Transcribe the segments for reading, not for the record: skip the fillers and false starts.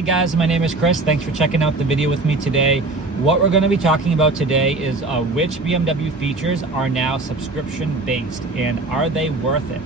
Hey guys, my name is Chris. Thanks for checking out the video with me today. What we're going to be talking about today is which BMW features are now subscription based and are they worth it?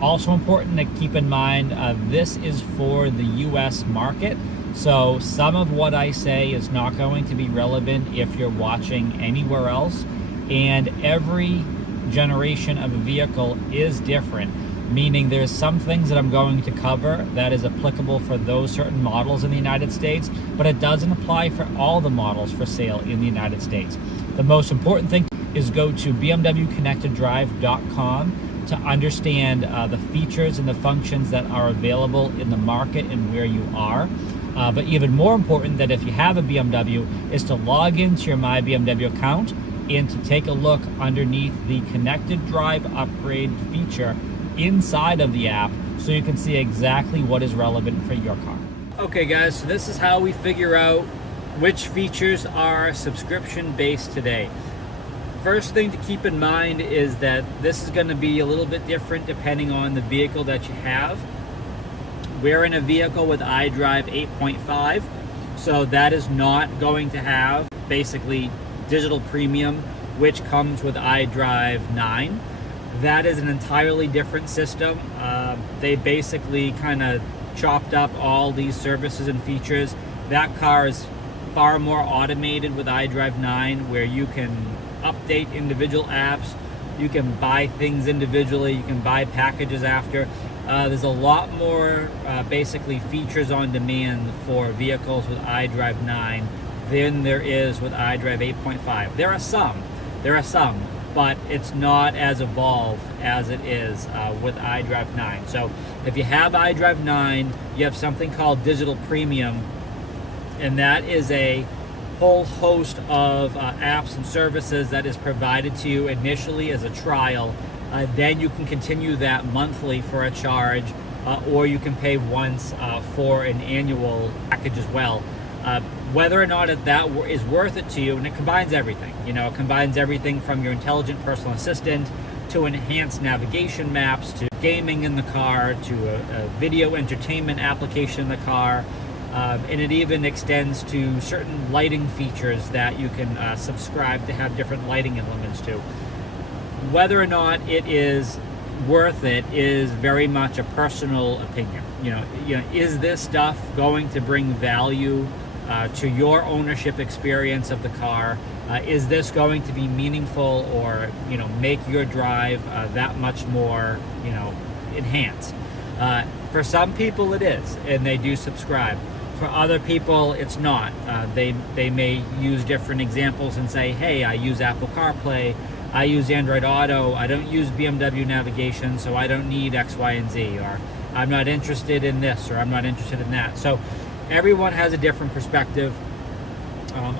Also important to keep in mind, this is for the US market. So some of what I say is not going to be relevant if you're watching anywhere else. And every generation of a vehicle is different, meaning there's some things that I'm going to cover that is applicable for those certain models in the United States, but it doesn't apply for all the models for sale in the United States. The most important thing is go to bmwconnecteddrive.com to understand the features and the functions that are available in the market and where you are. But even more important, that if you have a BMW, is to log into your My BMW account and to take a look underneath the Connected Drive Upgrade feature inside of the app so you can see exactly what is relevant for your car. Okay guys, so this is how we figure out which features are subscription based today. First thing to keep in mind is that this is going to be a little bit different depending on the vehicle that you have. We're in a vehicle with iDrive 8.5, so that is not going to have basically digital premium, which comes with iDrive 9. That is an entirely different system. They basically kind of chopped up all these services and features. That car is far more automated with iDrive 9, where you can update individual apps, you can buy things individually, you can buy packages after. There's a lot more basically features on demand for vehicles with iDrive 9 than there is with iDrive 8.5. There are some, but it's not as evolved as it is with iDrive 9. So if you have iDrive 9, you have something called Digital Premium, and that is a whole host of apps and services that is provided to you initially as a trial. Then you can continue that monthly for a charge, or you can pay once for an annual package as well. Whether or not that is worth it to you, and it combines everything. You know, it combines everything from your intelligent personal assistant to enhanced navigation maps to gaming in the car to a video entertainment application in the car, and it even extends to certain lighting features that you can subscribe to have different lighting elements to. Whether or not it is worth it is very much a personal opinion. You know, is this stuff going to bring value to your ownership experience of the car? Is this going to be meaningful or, make your drive that much more, enhanced? For some people it is, and they do subscribe. For other people, it's not. They may use different examples and say, hey, I use Apple CarPlay, I use Android Auto, I don't use BMW navigation, so I don't need X, Y, and Z, or I'm not interested in this, or I'm not interested in that. So everyone has a different perspective.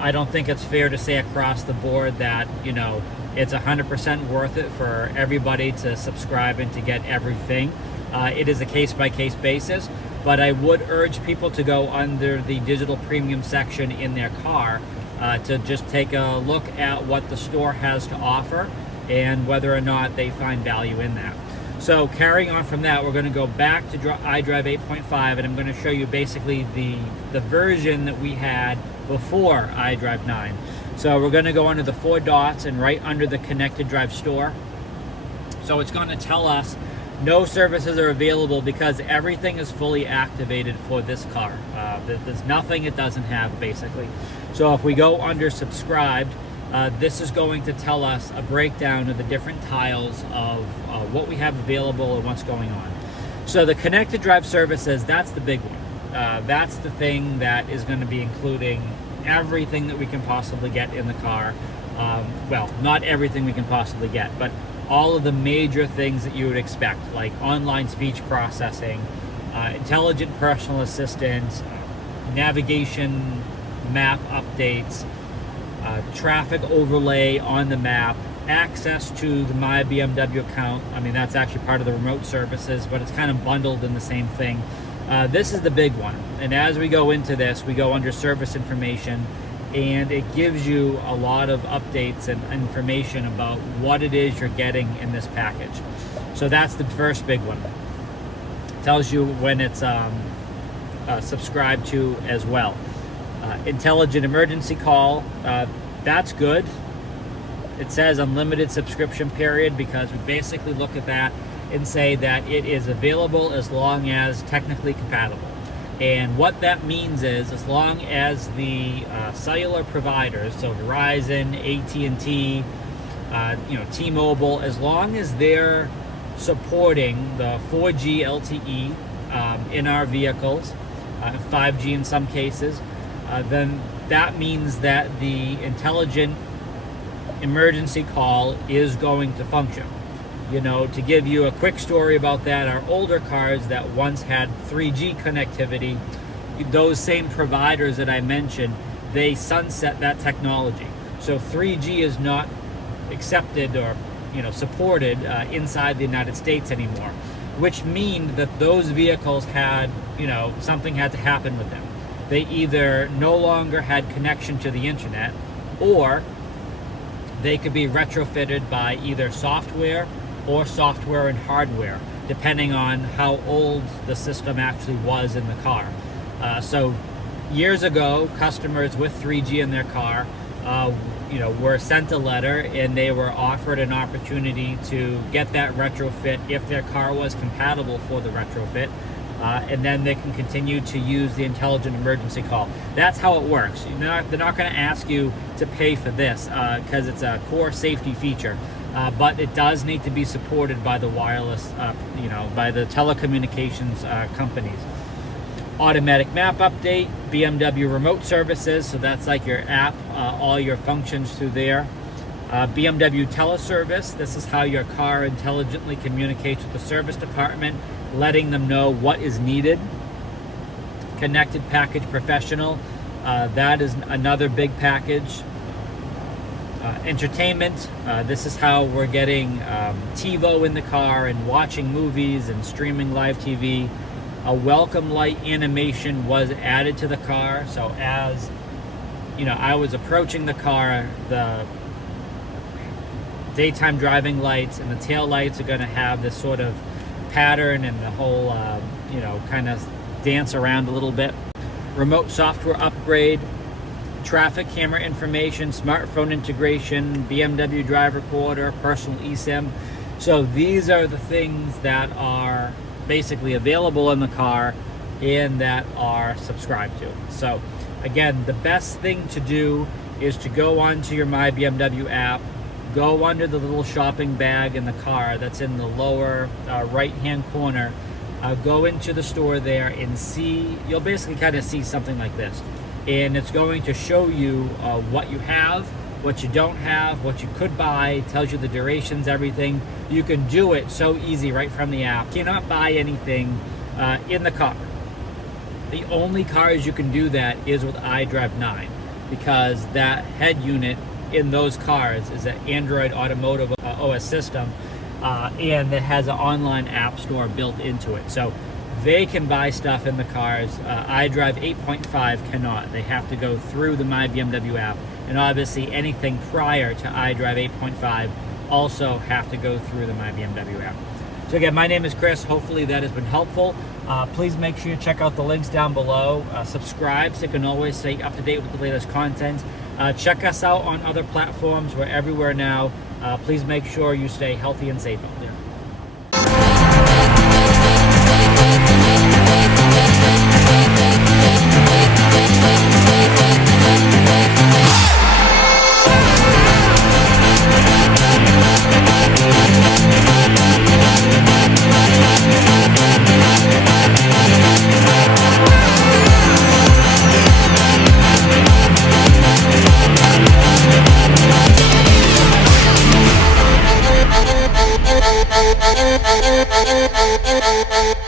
I don't think it's fair to say across the board that, it's 100% worth it for everybody to subscribe and to get everything. It is a case-by-case basis, but I would urge people to go under the digital premium section in their car to just take a look at what the store has to offer and whether or not they find value in that. So carrying on from that, we're going to go back to iDrive 8.5, and I'm going to show you basically the version that we had before iDrive 9. So we're going to go under the 4 dots and right under the Connected Drive store. So it's going to tell us no services are available because everything is fully activated for this car. There's nothing it doesn't have, basically. So if we go under subscribed, this is going to tell us a breakdown of the different tiles of what we have available and what's going on. So the Connected Drive services, that's the big one. That's the thing that is going to be including everything that we can possibly get in the car. Well, not everything we can possibly get, but all of the major things that you would expect, like online speech processing, intelligent personal assistant, navigation, map updates, traffic overlay on the map, access to the My BMW account. I mean, that's actually part of the remote services, but it's kind of bundled in the same thing. This is the big one. And as we go into this, we go under service information, and it gives you a lot of updates and information about what it is you're getting in this package. So that's the first big one. It tells you when it's subscribe to as well. Intelligent emergency call, that's good. It says unlimited subscription period because we basically look at that and say that it is available as long as technically compatible. And what that means is as long as the cellular providers, so Verizon, AT&T, T-Mobile, as long as they're supporting the 4G LTE in our vehicles, 5G in some cases, then that means that the intelligent emergency call is going to function. To give you a quick story about that, our older cars that once had 3G connectivity, those same providers that I mentioned, they sunset that technology. So 3G is not accepted or supported inside the United States anymore, which means that those vehicles had, something had to happen with them. They either no longer had connection to the internet, or they could be retrofitted by either software or software and hardware, depending on how old the system actually was in the car. So years ago, customers with 3G in their car were sent a letter and they were offered an opportunity to get that retrofit if their car was compatible for the retrofit. And then they can continue to use the intelligent emergency call. That's how it works. They're not going to ask you to pay for this because it's a core safety feature. But it does need to be supported by the wireless, by the telecommunications companies. Automatic map update, BMW remote services, so that's like your app, all your functions through there. BMW teleservice, this is how your car intelligently communicates with the service department, letting them know what is needed. Connected package professional, that is another big package. Entertainment, this is how we're getting TiVo in the car and watching movies and streaming live TV. A welcome light animation was added to the car, so as I was approaching the car, the daytime driving lights and the tail lights are going to have this sort of pattern, and the whole kind of dance around a little bit. Remote software upgrade, traffic camera information, smartphone integration, BMW drive recorder, personal eSIM. So these are the things that are basically available in the car and that are subscribed to. So again, the best thing to do is to go onto your My BMW app, go under the little shopping bag in the car that's in the lower right hand corner, go into the store there and see, you'll basically kind of see something like this, and it's going to show you what you have, what you don't have, what you could buy, tells you the durations, everything. You can do it so easy right from the app. You cannot buy anything in the car. The only cars you can do that is with iDrive 9, because that head unit in those cars is an Android automotive OS system, and it has an online app store built into it. So they can buy stuff in the cars. iDrive 8.5 cannot. They have to go through the My BMW app. And obviously anything prior to iDrive 8.5 also have to go through the My BMW app. So again, my name is Chris. Hopefully that has been helpful. Please make sure you check out the links down below. Subscribe so you can always stay up to date with the latest content. Check us out on other platforms. We're everywhere now. Please make sure you stay healthy and safe out there. Thank you.